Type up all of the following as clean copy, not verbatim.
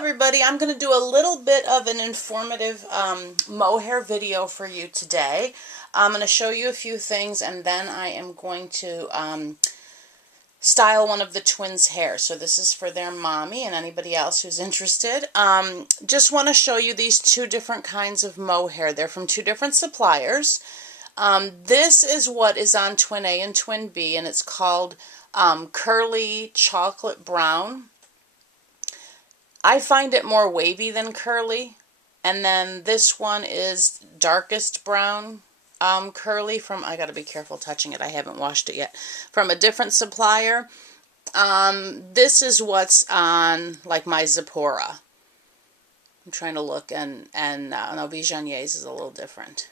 everybody. I'm going to do a little bit of an informative mohair video for you today. I'm going to show you a few things, and then I am going to style one of the twins' hair. So this is for their mommy and anybody else who's interested. Just want to show you these two different kinds of mohair. They're from two different suppliers. This is what is on Twin A and Twin B, and it's called Curly Chocolate Brown. I find it more wavy than curly. And then this one is darkest brown curly from, I gotta be careful touching it, I haven't washed it yet, from a different supplier. This is what's on like my Zipporah. I'm trying to look, and no, Bijanier's is a little different.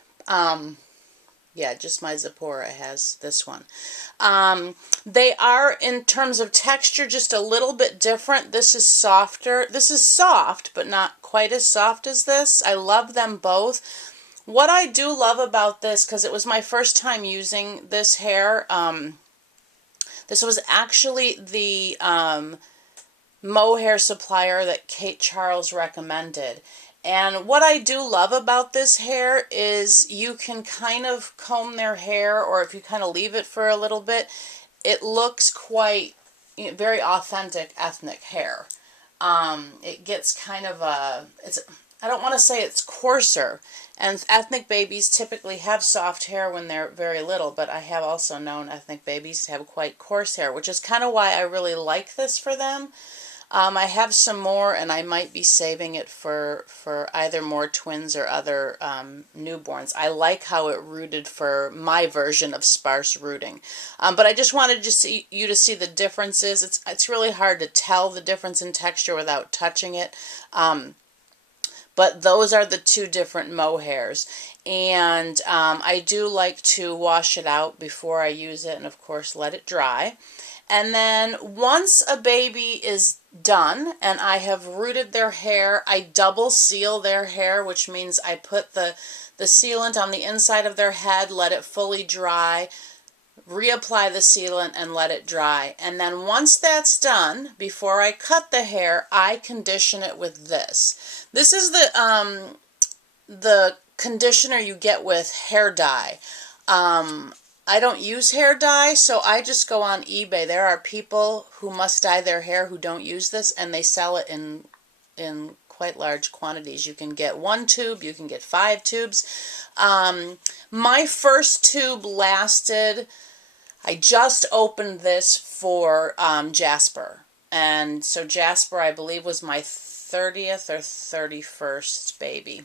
Yeah, just my Zipporah has this one. They are, in terms of texture, just a little bit different. This is softer. This is soft, but not quite as soft as this. I love them both. What I do love about this, because it was my first time using this hair, this was actually the mohair supplier that Kate Charles recommended. And what I do love about this hair is you can kind of comb their hair, or if you kind of leave it for a little bit, it looks quite, very authentic ethnic hair. It gets kind of I don't want to say it's coarser, and ethnic babies typically have soft hair when they're very little, but I have also known ethnic babies to have quite coarse hair, which is kind of why I really like this for them. I have some more, and I might be saving it for either more twins or other newborns. I like how it rooted for my version of sparse rooting. But I just wanted you to see the differences. It's really hard to tell the difference in texture without touching it. But those are the two different mohairs. And I do like to wash it out before I use it, and of course let it dry. And then once a baby is done and I have rooted their hair, I double seal their hair, which means I put the sealant on the inside of their head, let it fully dry, reapply the sealant, and let it dry. And then once that's done, before I cut the hair, I condition it with this. This is the conditioner you get with hair dye. I don't use hair dye, so I just go on eBay. There are people who must dye their hair who don't use this, and they sell it in quite large quantities. You can get 1 tube, you can get 5 tubes. My first tube lasted, I just opened this for Jasper. And so Jasper, I believe, was my 30th or 31st baby.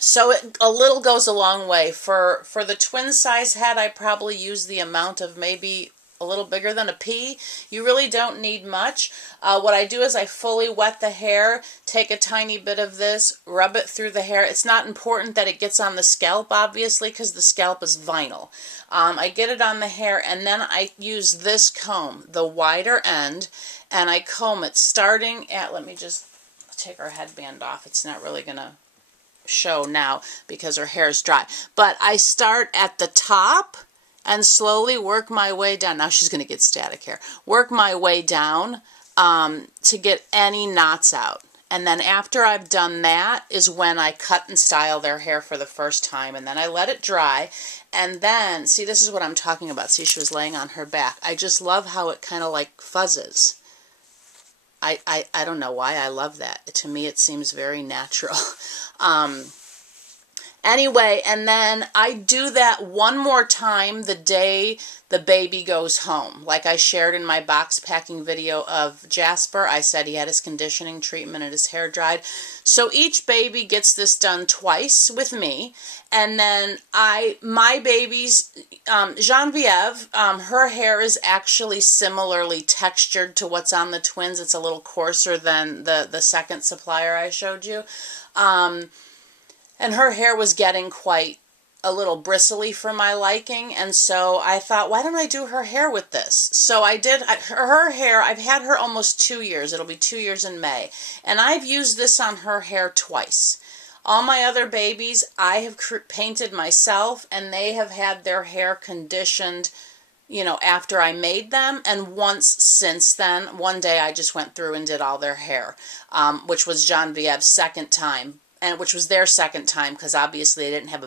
So a little goes a long way. For the twin size head, I probably use the amount of maybe a little bigger than a pea. You really don't need much. What I do is I fully wet the hair, take a tiny bit of this, rub it through the hair. It's not important that it gets on the scalp, obviously, because the scalp is vinyl. I get it on the hair, and then I use this comb, the wider end, and I comb it starting at, let me just take our headband off. It's not really going to show now because her hair is dry. But I start at the top and slowly work my way down. Now she's going to get static hair. Work my way down to get any knots out. And then after I've done that is when I cut and style their hair for the first time. And then I let it dry. And then, see, this is what I'm talking about. See, she was laying on her back. I just love how it kind of like fuzzes. I don't know why I love that. To me, it seems very natural. Anyway, and then I do that one more time the day the baby goes home. Like I shared in my box packing video of Jasper, I said he had his conditioning treatment and his hair dried. So each baby gets this done twice with me. And then my baby's, Genevieve, her hair is actually similarly textured to what's on the twins. It's a little coarser than the second supplier I showed you. And her hair was getting quite a little bristly for my liking, and so I thought, why don't I do her hair with this? So I did. Her hair, I've had her almost 2 years. It'll be 2 years in May. And I've used this on her hair twice. All my other babies, I have painted myself, and they have had their hair conditioned you know, after I made them, and once since then. One day I just went through and did all their hair, which was Genevieve's second time, and which was their second time because obviously they didn't have a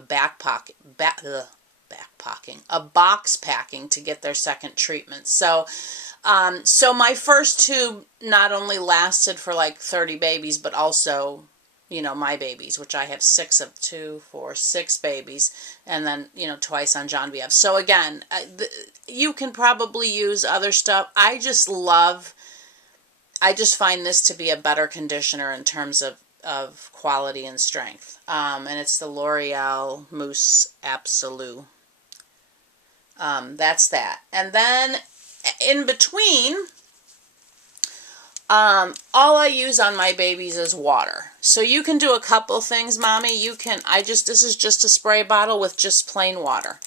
a box packing to get their second treatment. So, so my first tube not only lasted for like 30 babies, but also, you know, my babies, which I have 6 babies, and then, you know, twice on Genevieve. So again, you can probably use other stuff. I just find this to be a better conditioner in terms of quality and strength. And it's the L'Oreal Mousse Absolu. That's that. And then in between, all I use on my babies is water. So you can do a couple things, Mommy. This is just a spray bottle with just plain water.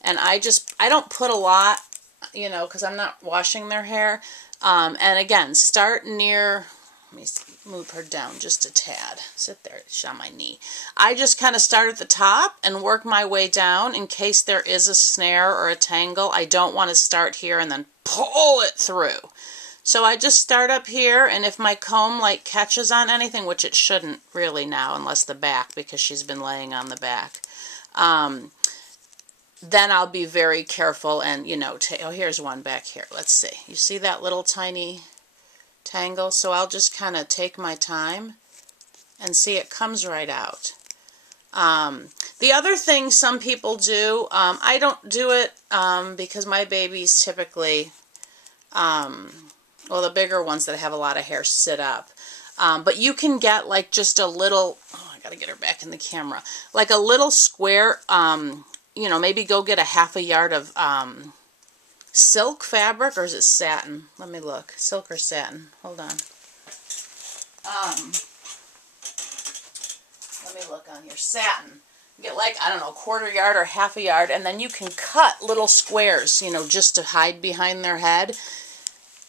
And I don't put a lot, you know, because I'm not washing their hair. And again, start near, let me move her down just a tad. Sit there, she's on my knee. I just kind of start at the top and work my way down in case there is a snare or a tangle. I don't want to start here and then pull it through. So I just start up here, and if my comb like catches on anything, which it shouldn't really now unless the back, because she's been laying on the back, then I'll be very careful and, you know, oh, here's one back here. Let's see. You see that little tiny tangle? So I'll just kind of take my time and see it comes right out. The other thing some people do, I don't do it because my babies typically, well, the bigger ones that have a lot of hair sit up. But you can get like just a little, oh, I gotta get her back in the camera, like a little square, you know, maybe go get a ½ yard of silk fabric, or is it satin? Let me look. Silk or satin? Hold on. Let me look on here. Satin. Get like, I don't know, ¼ yard or ½ yard, and then you can cut little squares, you know, just to hide behind their head,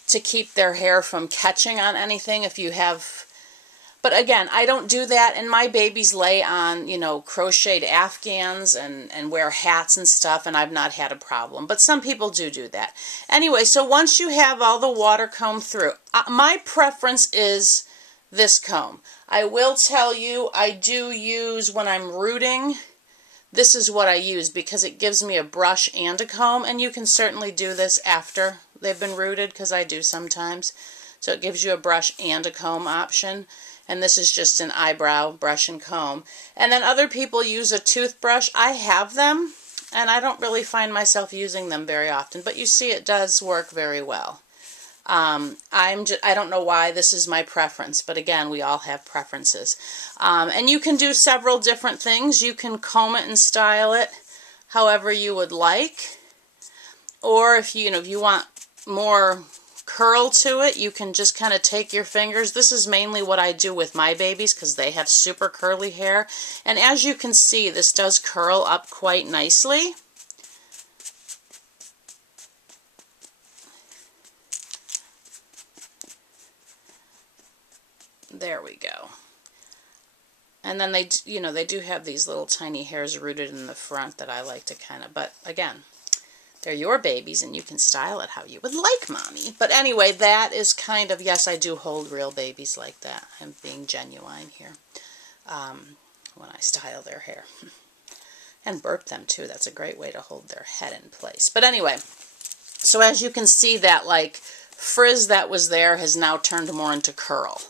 to keep their hair from catching on anything if you have. But again, I don't do that, and my babies lay on, you know, crocheted Afghans and wear hats and stuff, and I've not had a problem. But some people do that. Anyway, so once you have all the water combed through, my preference is this comb. I will tell you, I do use, when I'm rooting, this is what I use because it gives me a brush and a comb, and you can certainly do this after they've been rooted, because I do sometimes. So it gives you a brush and a comb option. And this is just an eyebrow brush and comb. And then other people use a toothbrush. I have them, and I don't really find myself using them very often. But you see, it does work very well. I don't know why this is my preference, but again, we all have preferences. And you can do several different things. You can comb it and style it however you would like. Or if you want more curl to it, you can just kind of take your fingers. This is mainly what I do with my babies because they have super curly hair. And as you can see, this does curl up quite nicely. There we go. And then they do have these little tiny hairs rooted in the front that I like to kind of, but again, they're your babies, and you can style it how you would like, Mommy. But anyway, that is kind of, yes, I do hold real babies like that. I'm being genuine here when I style their hair. And burp them, too. That's a great way to hold their head in place. But anyway, so as you can see, that, like, frizz that was there has now turned more into curl.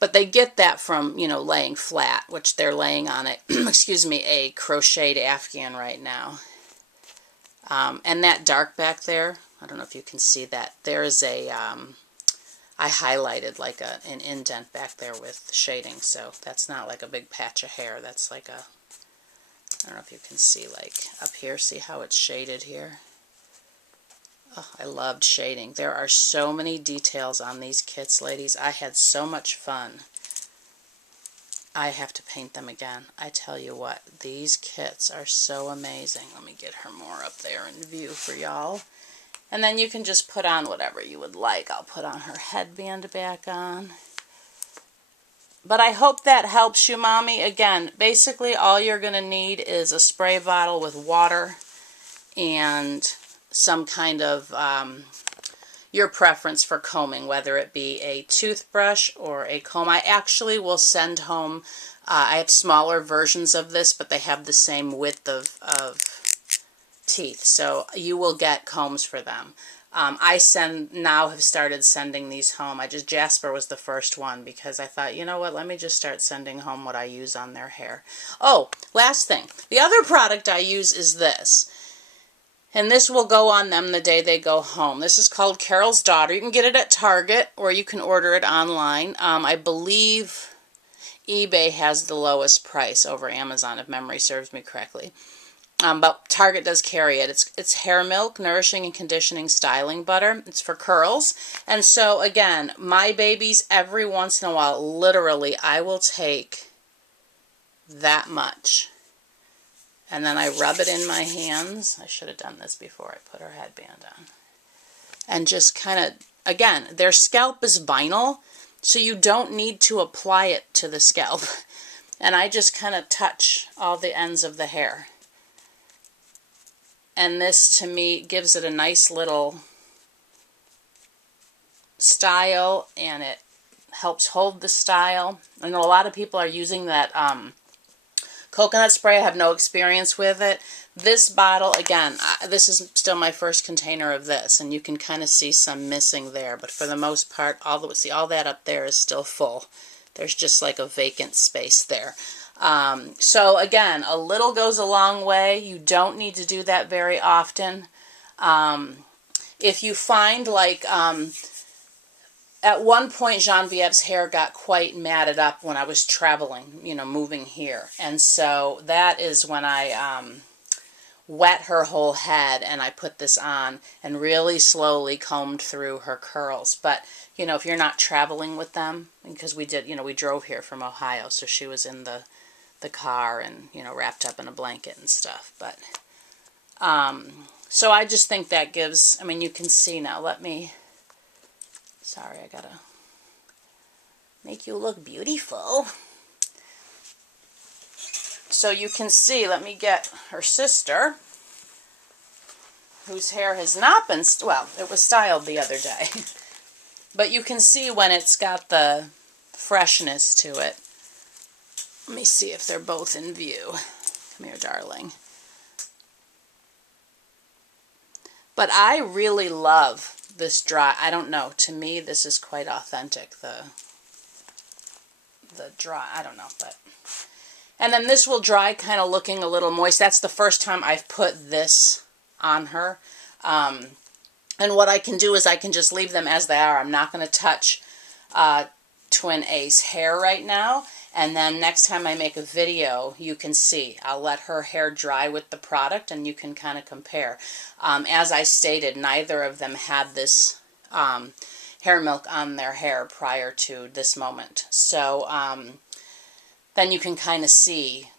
But they get that from, you know, laying flat, which they're laying on it, excuse me, a crocheted Afghan right now. And that dark back there, I don't know if you can see that. There is a, I highlighted like an indent back there with shading, so that's not like a big patch of hair. That's like a, I don't know if you can see, like up here, see how it's shaded here? Oh, I loved shading. There are so many details on these kits, ladies. I had so much fun. I have to paint them again. I tell you what, these kits are so amazing. Let me get her more up there in view for y'all. And then you can just put on whatever you would like. I'll put on her headband back on. But I hope that helps you, Mommy. Again, basically all you're going to need is a spray bottle with water and some kind of your preference for combing, whether it be a toothbrush or a comb. I actually will send home, I have smaller versions of this, but they have the same width of teeth, so you will get combs for them. I have started sending these home. Jasper was the first one because I thought, you know what, let me just start sending home what I use on their hair. Oh, last thing. The other product I use is this. And this will go on them the day they go home. This is called Carol's Daughter. You can get it at Target or you can order it online. I believe eBay has the lowest price over Amazon, if memory serves me correctly. But Target does carry it. It's hair milk, nourishing and conditioning styling butter. It's for curls. And so, again, my babies, every once in a while, literally, I will take that much. And then I rub it in my hands. I should have done this before I put her headband on. And just kind of, again, their scalp is vinyl, so you don't need to apply it to the scalp. And I just kind of touch all the ends of the hair. And this, to me, gives it a nice little style, and it helps hold the style. I know a lot of people are using that coconut spray. I have no experience with it. This bottle, again, this is still my first container of this, and you can kind of see some missing there. But for the most part, all that up there is still full. There's just like a vacant space there. So again, a little goes a long way. You don't need to do that very often. If you find, like, at one point, Genevieve's hair got quite matted up when I was traveling, moving here. And so that is when I wet her whole head and I put this on and really slowly combed through her curls. But, if you're not traveling with them, because we did, we drove here from Ohio, so she was in the car and, wrapped up in a blanket and stuff. But, so I just think that gives, you can see now. Sorry, I gotta make you look beautiful. So you can see, let me get her sister, whose hair has not been, well, it was styled the other day. But you can see when it's got the freshness to it. Let me see if they're both in view. Come here, darling. But I really love this dry. I don't know. To me, this is quite authentic. The dry. I don't know, but. And then this will dry, kind of looking a little moist. That's the first time I've put this on her. And what I can do is I can just leave them as they are. I'm not going to touch Twin A's hair right now. And then next time I make a video, you can see. I'll let her hair dry with the product and you can kind of compare. As I stated, neither of them had this hair milk on their hair prior to this moment. So then you can kind of see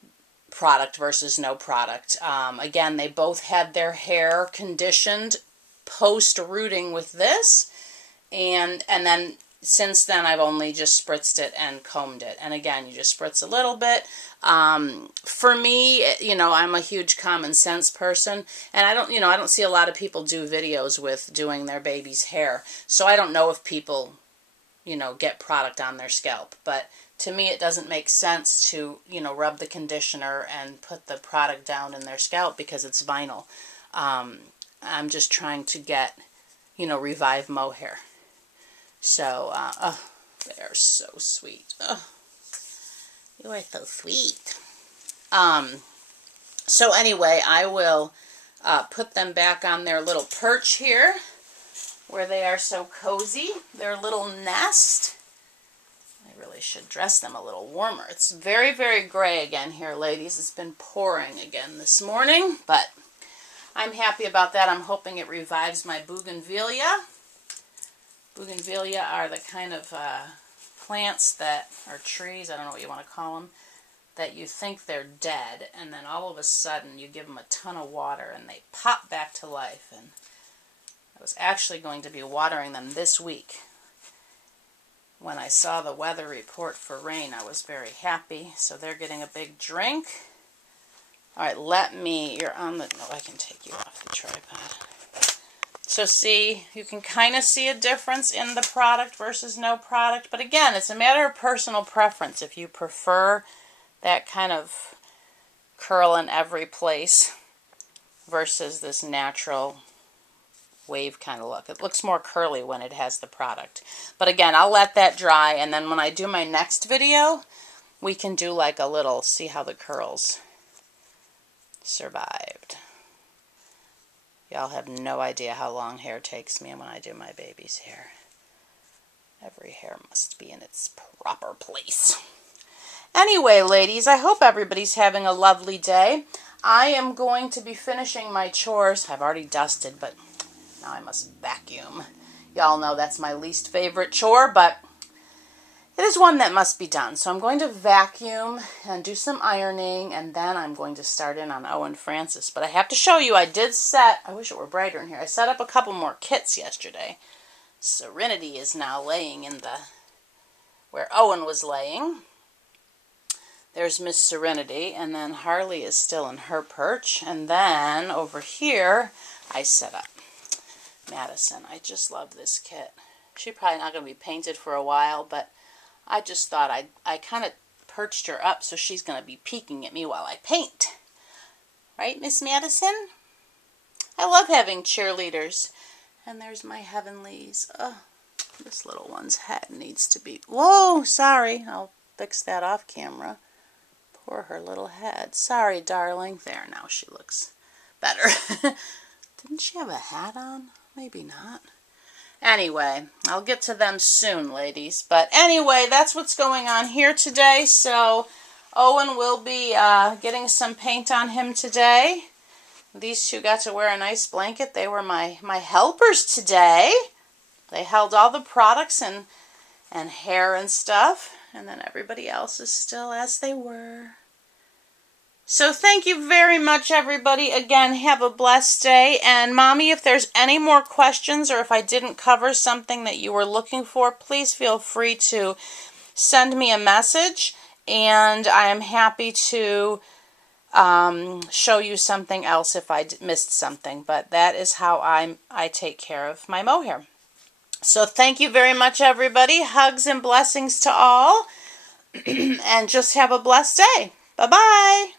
product versus no product. Again, they both had their hair conditioned post-rooting with this. And then since then, I've only just spritzed it and combed it. And again, you just spritz a little bit. For me, I'm a huge common sense person. And I don't see a lot of people do videos with doing their baby's hair. So I don't know if people, get product on their scalp. But to me, it doesn't make sense to, rub the conditioner and put the product down in their scalp because it's vinyl. I'm just trying to get, revive mohair. So, they're so sweet. Oh, you are so sweet. So anyway, I will put them back on their little perch here, where they are so cozy, their little nest. I really should dress them a little warmer. It's very, very gray again here, ladies. It's been pouring again this morning, but I'm happy about that. I'm hoping it revives my bougainvillea. Bougainvillea are the kind of plants that are trees, I don't know what you want to call them, that you think they're dead, and then all of a sudden you give them a ton of water and they pop back to life. And I was actually going to be watering them this week. When I saw the weather report for rain, I was very happy. So they're getting a big drink. All right, you're on the, no, I can take you off the tripod. So see, you can kind of see a difference in the product versus no product. But again, it's a matter of personal preference. If you prefer that kind of curl in every place versus this natural wave kind of look. It looks more curly when it has the product. But again, I'll let that dry, and then when I do my next video, we can do like a little, see how the curls survived. Y'all have no idea how long hair takes me when I do my baby's hair. Every hair must be in its proper place. Anyway, ladies, I hope everybody's having a lovely day. I am going to be finishing my chores. I've already dusted, but now I must vacuum. Y'all know that's my least favorite chore, but it is one that must be done. So I'm going to vacuum and do some ironing, and then I'm going to start in on Owen Francis. But I have to show you, I wish it were brighter in here. I set up a couple more kits yesterday. Serenity is now laying in where Owen was laying. There's Miss Serenity, and then Harley is still in her perch. And then over here, I set up Madison. I just love this kit. She's probably not going to be painted for a while, but I just thought I kind of perched her up so she's going to be peeking at me while I paint. Right, Miss Madison? I love having cheerleaders. And there's my Heavenlies. Oh, this little one's head needs to be... Whoa, sorry. I'll fix that off camera. Poor her little head. Sorry, darling. There, now she looks better. Didn't she have a hat on? Maybe not. Anyway, I'll get to them soon, ladies. But anyway, that's what's going on here today. So Owen will be getting some paint on him today. These two got to wear a nice blanket. They were my helpers today. They held all the products and hair and stuff. And then everybody else is still as they were. So thank you very much, everybody. Again, have a blessed day. And Mommy, if there's any more questions or if I didn't cover something that you were looking for, please feel free to send me a message. And I am happy to show you something else if I missed something. But that is how I take care of my mohair. So thank you very much, everybody. Hugs and blessings to all. And just have a blessed day. Bye-bye.